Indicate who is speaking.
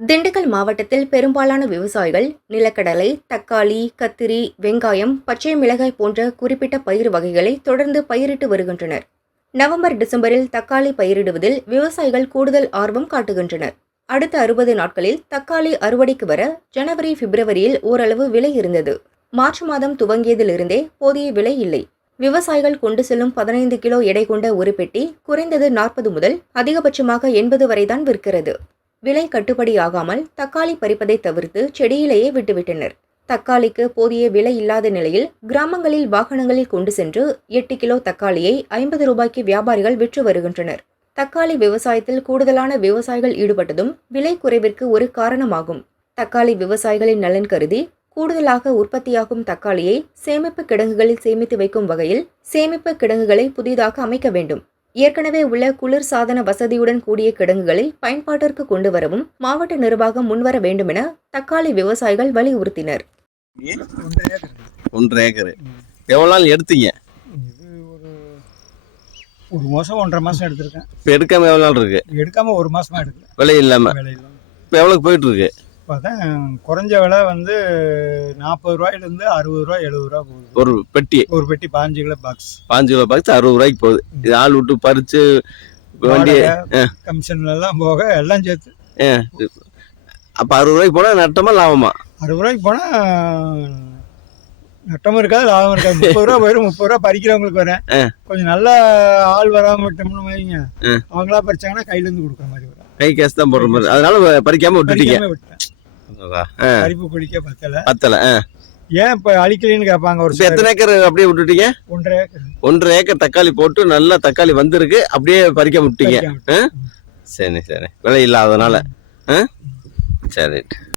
Speaker 1: திண்டுக்கல் மாவட்டத்தில் பெரும்பாலான விவசாயிகள் நிலக்கடலை, தக்காளி, கத்திரி, வெங்காயம், பச்சை மிளகாய் போன்ற குறிப்பிட்ட பயிர் வகைகளை தொடர்ந்து பயிரிட்டு வருகின்றனர். நவம்பர், டிசம்பரில் தக்காளி பயிரிடுவதில் விவசாயிகள் கூடுதல் ஆர்வம் காட்டுகின்றனர். அடுத்த 60 நாட்களில் தக்காளி அறுவடைக்கு வர ஜனவரி, பிப்ரவரியில் ஓரளவு விலை இருந்தது. மார்ச் மாதம் துவங்கியதிலிருந்தே போதிய விலை இல்லை. விவசாயிகள் கொண்டு செல்லும் 15 கிலோ எடை கொண்ட ஒரு பெட்டி குறைந்தது 40 முதல் அதிகபட்சமாக 80 வரைதான் விற்கிறது. விலை கட்டுப்படியாகாமல் தக்காளி பறிப்பதை தவிர்த்து செடியிலேயே விட்டுவிட்டனர். தக்காளிக்கு போதிய விலை இல்லாத நிலையில் கிராமங்களில் வாகனங்களில் கொண்டு சென்று 8 கிலோ தக்காளியை 50 ரூபாய்க்கு வியாபாரிகள் விற்று வருகின்றனர். தக்காளி விவசாயத்தில் கூடுதலான விவசாயிகள் ஈடுபட்டதும் விலை குறைவிற்கு ஒரு காரணமாகும். தக்காளி விவசாயிகளின் நலன் கருதி கூடுதலாக உற்பத்தியாகும் தக்காளியை சேமிப்பு கிடங்குகளில் சேமித்து வைக்கும் வகையில் சேமிப்பு கிடங்குகளை புதிதாக அமைக்க வேண்டும். ஏற்கனவே உள்ள குளிர் சாதன வசதியுடன் கூடிய கிடங்குகளை பயன்பாட்டிற்கு கொண்டு வரவும் மாவட்ட நிர்வாகம் முன்வர வேண்டுமென தக்காளி விவசாயிகள் வலியுறுத்தினர்.
Speaker 2: 1.5 ஏக்கர் எவ்வளவு நாள் எடுத்தீங்க?
Speaker 3: ஒரு மாசம் 1.5 மாசம் எடுத்திருக்கேன்.
Speaker 2: இப்போ எடுக்காம எவ்வளவு நாள் இருக்கு?
Speaker 3: எடுக்காம ஒரு மாசமா எடுக்கல.
Speaker 2: விலை இல்லாம இப்போ எவ்வளவு போயிட்டு இருக்கு?
Speaker 3: இப்போதான் குறைஞ்ச விலை வந்து 40 ரூபாயிலிருந்து 60 ரூபா 70 ரூபா போகுது.
Speaker 2: ஒரு பெட்டி
Speaker 3: 5 கிலோ பாக்ஸ்
Speaker 2: 60 ரூபாய்க்கு போகுது. இது ஆள் விட்டு பறிச்சு வண்டி
Speaker 3: கமிஷன்ல எல்லாம் போக எல்லாம் சேர்த்து.
Speaker 2: அப்ப 60 ரூபாய்க்கு போனா நட்டமா லாபமா?
Speaker 3: 60 ரூபாய்க்கு போனா நட்டமும் இருக்காது, லாபம் இருக்காது. 30 ரூபா போயிடும். 30 ரூபா பறிக்கிறவங்களுக்கு வரேன். கொஞ்சம் நல்ல ஆள் வராம விட்டோம்னு வைங்க, அவங்களா பறிச்சாங்கன்னா கையில இருந்து கொடுக்குற மாதிரி வரும்.
Speaker 2: கை கேஸ் தான் போடுற மாதிரி. அதனால பறிக்காம விட்டுட்டீங்க.
Speaker 3: பறிப்பு பிடிக்க
Speaker 2: பத்தல.
Speaker 3: ஏன் இப்ப அழிக்கலன்னு கேட்பாங்க. ஒரு
Speaker 2: எத்தனை ஏக்கர் அப்படியே விட்டுட்டீங்க?
Speaker 3: 1.5 ஏக்கர்.
Speaker 2: 1.5 ஏக்கர் தக்காளி போட்டு நல்லா தக்காளி வந்திருக்கு, அப்படியே பறிக்க விட்டீங்க. சரி சரி, விலை இல்லாதனால. சரி.